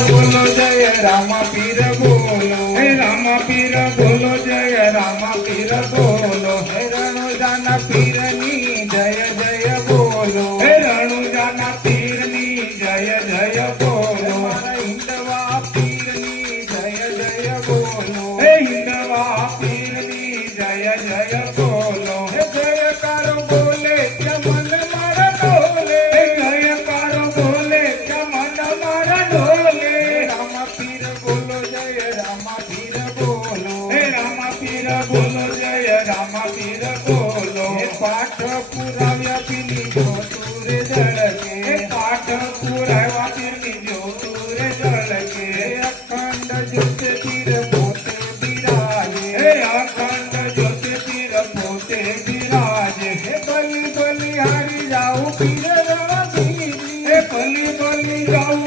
બોલો જય રામ પીર બોલો હે રામ પીર બોલો જય રામ પીર બોલો હે રણુજાના પીરની જય જય બોલો હે રણુજાના પીરની જય જય બોલો મારા હિંદવા પીરની જય જય બોલો હે હિંદવા પીરની જય જય બોલો હે જયકારો બોલે ચમન મારા ડોલે હે જયકારો બોલે ચમન મારા ડોલે રામ પીર બોલો જય રામ પીર બોલો હે રામ પીર બોલો જય રામ પીર બોલો હે પાઠ પુરાવ્યા પીની જોતુરે જળકે હે પાઠ પુરાવ્યા પીરની જોતુરે જળકે અખંડ જ્યોત પીર પોતે બિરાજે હે અખંડ જ્યોત પીર પોતે બિરાજે હે બલી બલી હારી જાઉં પીર રામ પીર હે બલી બલી જાઉં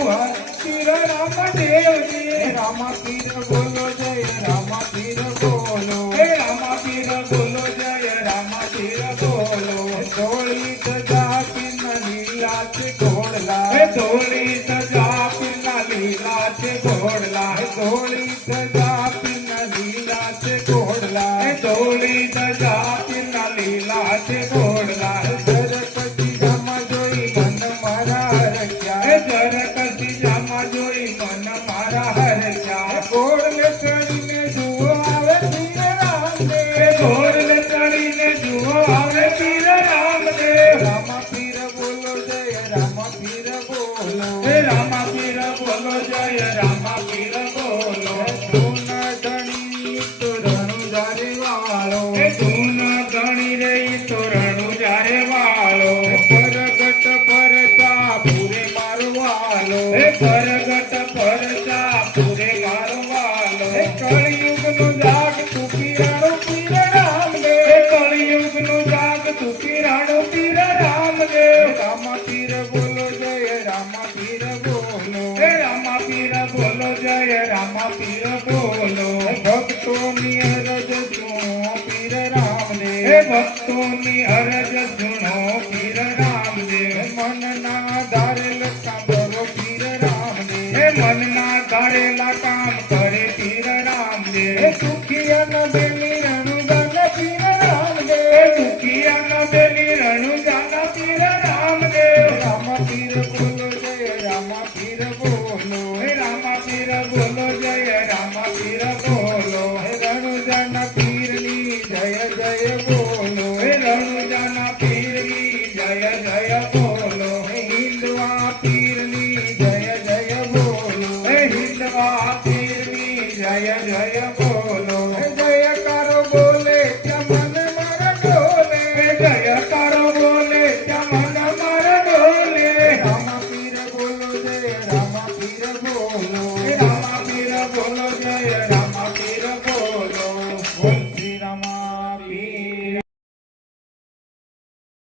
પીર રામ દેવજી રામ પીર બોલો જય રામ પીર બોલો હે રામ પીર બોલો જય રામ પીર બોલો ધોળી સજા પીરના લીલા છે ઘોડલા હે ધોળી સજા પીરના લીલા છે ઘોડલા હે ધોળી સજા પીરના લીલા છે ઘોડલા હે ધોળી સજા પીરના લીલા છે ઘોડલા જરકતી જામા જોઈ મન મારા હરખ્યા હે જરકતી જામા જોઈ મન મારા હરખ્યા ઘોડલે ચડીને જુઓ આવે પીર રામદેવ ઘોડલે ચડીને જુઓ આવે પીર રામદેવ રામ પીર બોલો જય રામ પીર બોલો હે રામ પીર બોલો જય રામ પીર બોલો ધૂન ધણી તો રણુજારે વાળો હે ધૂન ધણી રે તો રણુજારે વાળો પરગટ પરચા પૂરે મારવાલો હે પરગટ પરચા પૂરે મારવાલો હે કળિયુગનો જાગ તું પીરાણો પીર રામદેવ હે કળિયુગનો જાગ તું પીરાણો પીર રામદેવ રામ પીર બોલો જય રામ પીર બોલો હે રામ પીર બોલો જય રામ પીર બોલો ભક્તોની અરજ સુણો પીર રામદેવ હે ભક્તોની અરજ સુણો પીર રામદેવ મનના ધારેલ સાંભળો પીર રામદેવ હે મનના ધારેલા કામ કરે પીર રામદેવ હે સુખિયાના બેની રણુજાના પીર રામદેવ હે સુખિયાના બેની રણુજાના પીર રામદેવ રામ પીર બોલો જય રામ પીર બોલો હે રામ પીર બોલો જય રામ પીર બોલો હે રણુજાના પીરની જય જય બોલો હે રણુજાના પીરની જય જય બોલો હે હિંદવા પીરની જય જય બોલો હે હિંદવા પીરની જય જય બોલો હે જયકારો બોલે ચમન મારા ડોલે હે જયકારો બોલે ચમન મારા ડોલે રામ પીર બોલો જય રામ પીર બોલો હે રામ પીર બોલો જય રામ પીર બોલો